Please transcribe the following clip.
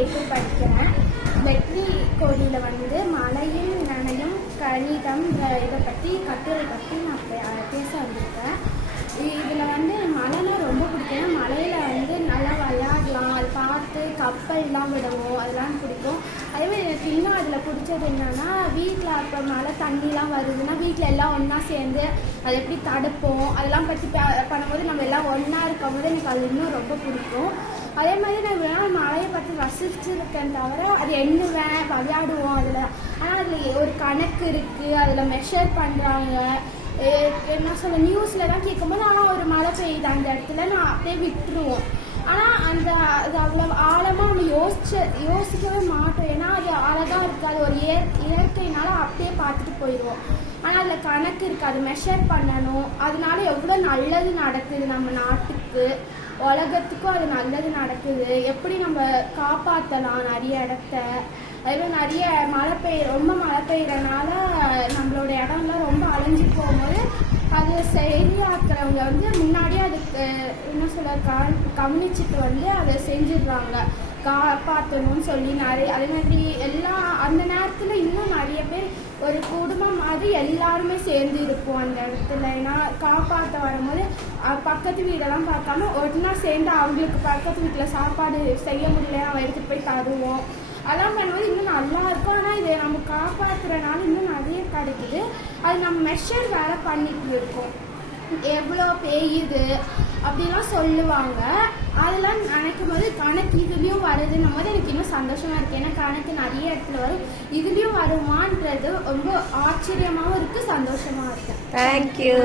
8 படிக்கிறேன். வெற்றி கோடியில் வந்து மலையில் நனையும் கணிதம் இதை பற்றி கட்டுரை பற்றி நான் பேச வந்திருக்கேன். இதில் வந்து மலைனா ரொம்ப பிடிக்கும். மலையில் வந்து நல்லா விளையாடலாம், அது பார்த்து கப்பல்லாம் விடுவோம், அதெல்லாம் பிடிக்கும். அதேமாதிரி எனக்கு இன்னும் அதில் பிடிச்சது என்னென்னா, வீட்டில் இப்போ மழை தண்ணிலாம் வருதுன்னா வீட்டில் எல்லாம் ஒன்றா சேர்ந்து அதை எப்படி தடுப்போம் அதெல்லாம் பற்றி பண்ணும்போது நம்ம எல்லாம் ஒன்றா இருக்கும் போது எனக்கு அது இன்னும் ரொம்ப பிடிக்கும். அதே மாதிரி நான் மழையை பற்றி ரசிச்சுருக்கேன் தவிர அது எண்ணுவேன், விளையாடுவோம் அதில். ஆனால் அதில் ஒரு கணக்கு இருக்குது, அதில் மெஷர் பண்ணுறாங்க. என்ன சொல்ல, நியூஸில் தான் கேட்கும்போது ஆனால் ஒரு மழை பெய்யுது அந்த இடத்துல நான் அப்படியே விட்டுருவோம். ஆனால் அது அவ்வளோ ஆழமாக நம்ம யோசிக்கவே மாட்டோம். ஏன்னா அது அழகாக இருக்குது, அது ஒரு இயற்கையினால அப்படியே பார்த்துட்டு போயிடுவோம். ஆனால் அதில் கணக்கு இருக்குது, அது மெஷர் பண்ணணும். அதனால எவ்வளோ நல்லது நடக்குது நம்ம நாட்டுக்கு, உலகத்துக்கும் அது நல்லது நடக்குது. எப்படி நம்ம காப்பாற்றலாம் நிறைய இடத்த. அதுவும் நிறைய ரொம்ப மழை பெய்யறதுனால நம்மளோட இடம்லாம் ரொம்ப அழிஞ்சு போகும்போது அது சரியாக்குறவங்க வந்து முன்னாடியே அதுக்கு என்ன சொல்ல கவனிச்சுட்டு வந்து அதை செஞ்சிடுறாங்க, காப்பாற்றணும்னு சொல்லி. அதே மாதிரி எல்லாம் அந்த நேரத்தில் இன்னும் நிறைய பேர் ஒரு குடும்பம் மாதிரி எல்லாருமே சேர்ந்து இருப்போம் அந்த இடத்துல. ஏன்னா காப்பாற்ற வரும்போது பக்கத்து வீடெல்லாம் பார்க்காம ஒன்றா சேர்ந்து அவங்களுக்கு பக்கத்து வீட்டில் சாப்பாடு செய்ய முடியல அவன் எடுத்துகிட்டு போய் தருவோம். அதெல்லாம் பண்ணும்போது இன்னும் நல்லா இருக்கும். ஆனால் இதை நம்ம காப்பாற்றுறதுனால இன்னும் நிறைய கிடைக்குது. அது நம்ம மெஷர் வேலை பண்ணிட்டு இருக்கோம், எவ்வளோ பெய்யுது அப்படிலாம் சொல்லுவாங்க. அதெல்லாம் நினைக்கும் போது கணக்கு இதுலேயும் வருதுன்னும் போது எனக்கு இன்னும் சந்தோஷமாக இருக்குது. ஏன்னா கணக்கு நிறைய இடத்துல வரும், இதுலேயும் வருமானது ரொம்ப ஆச்சரியமாகவும் இருக்குது, சந்தோஷமாக இருக்குது. தேங்க்யூ.